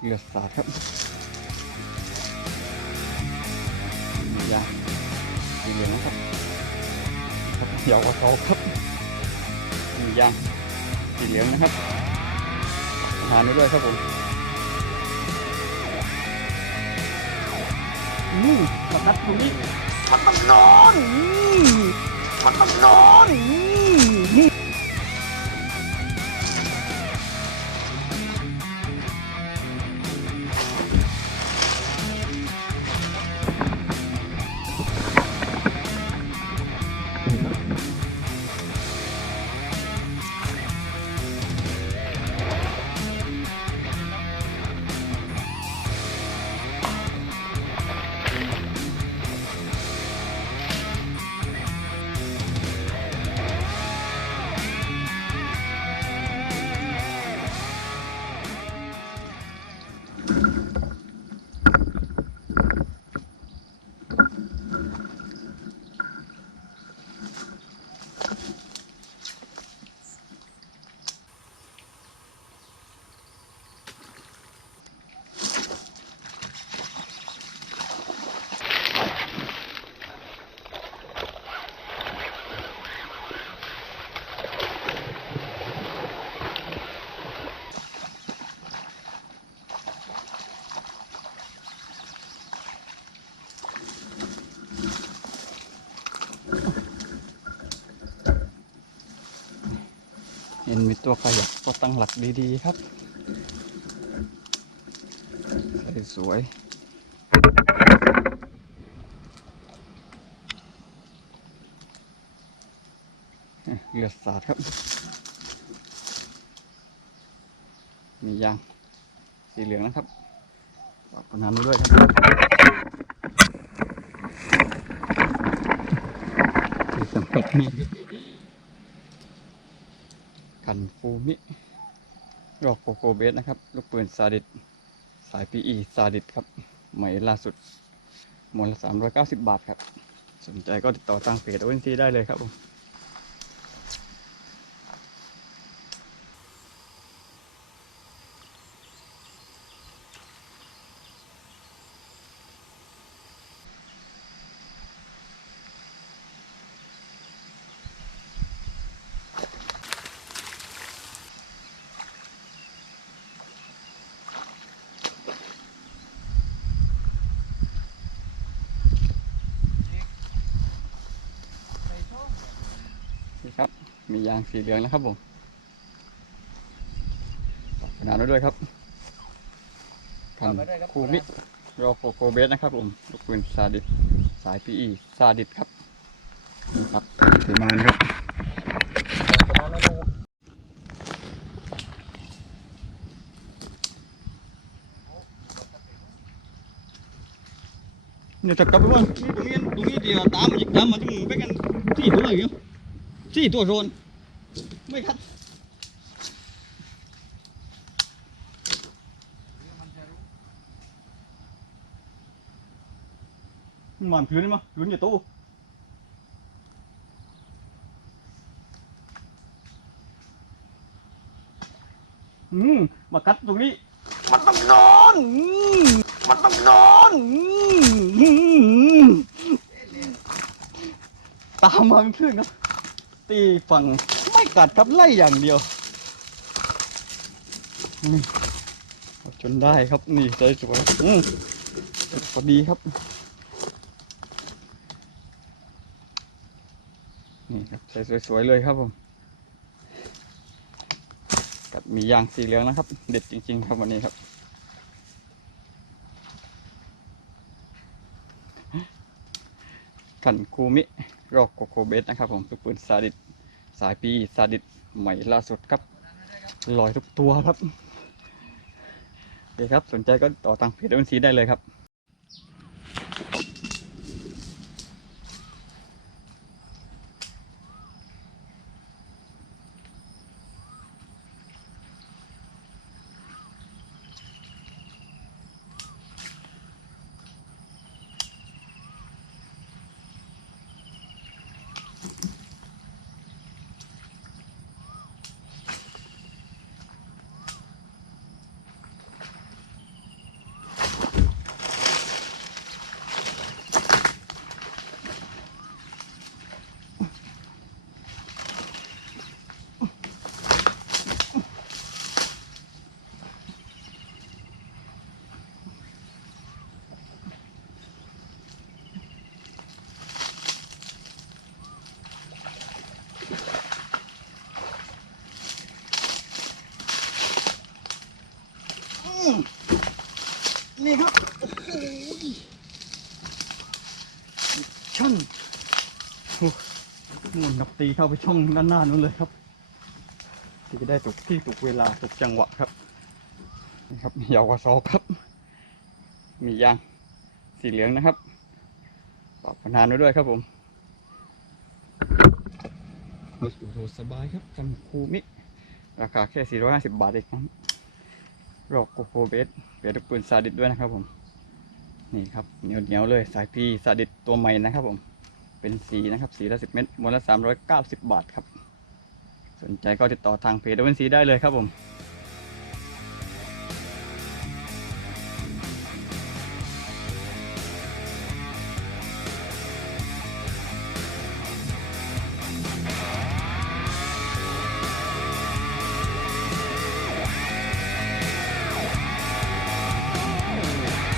เลือดสาดครับมียาสีเหลืองนะครับครับเยาวชนครับมียางสีเหลืองนะครับทานไปด้วยครับผมอืมมาคัดตรงนี้มันต้องนอนอืมมันต้องนอน เห็นมีตัวขยับก็ตั้งหลักดีๆครับสวยเกลือดสาดครับ มียางสีเหลืองนะครับฝากนน้ำด้วยครับที่สำคัญนี่ คันฟู มิ ดอกโกโกเบสนะครับ ลูกปืนซาดิสสายปีอีซาดิสครับใหม่ล่าสุดมวลละสามร้อยเก้าสิบบาทครับ สนใจก็ติดต่อทางเพจโอเอ็นซีได้เลยครับผม ครับ มียางสีเหลืองนะครับผมฝากขนาดไว้ด้วยครับคันคูมิรอโกโกเบสนะครับผมลูกปืนซาดิสสายปีอีซาดิสครับนี่ครับถือมานะครับเนี่ยจะกลับไปว่านี่ตรงนี้ตรงนี้เดียวตามมาจิกตามมาที่มึงไปกันสี่ตัวเลยเนาะ สี่ตัวโซนไม่คัดมันพื้นนี่มั้งลุ้นอย่าตู้อืมมากัดตรงนี้ มันต้องนอนอืมมันต้องนอนอืมตามมาเป็นครึ่งนะ ตีฝั่งไม่กัดครับไล่อย่างเดียวนี่จนได้ครับนี่ใจสวยอืมพอดีครับนี่ครับใส่สวยๆเลยครับผม กับมียางสีเหลืองนะครับ เด็ดจริง ๆ ครับวันนี้ครับ ขันคูมิรอกโกโกเบสนะครับผมลูกปืนซาดิส สายปีซาดิสใหม่ล่าสุดครับลอยทุกตัวครับโอเคครับสนใจก็ต่อตังเพจเอ็นซีได้เลยครับ นี่ครับโอ้โหช่างหมุนกับตีเข้าไปช่องด้านหน้านู้นเลยครับที่จะได้ถูกที่ถูกเวลาถูกจังหวะครับนี่ครับมียาวกว่าซอครับ มียางสีเหลืองนะครับปรับพนานไว้ด้วยครับผมรถอยู่โถสบายครับคันคูมิ ราคาแค่ 450 บาทเองครับ รอกโกโกเบสเปลี่ยนลูกปืนซาดิสด้วยนะครับผม นี่ครับเหนียวเหนียวๆเลยสายพีซาดิสตัวใหม่นะครับผม เป็นสีนะครับสีละสิบเม็ดมวลละสามร้อยเก้าสิบบาทครับ สนใจก็ติดต่อทางเพจเดวินซีได้เลยครับผม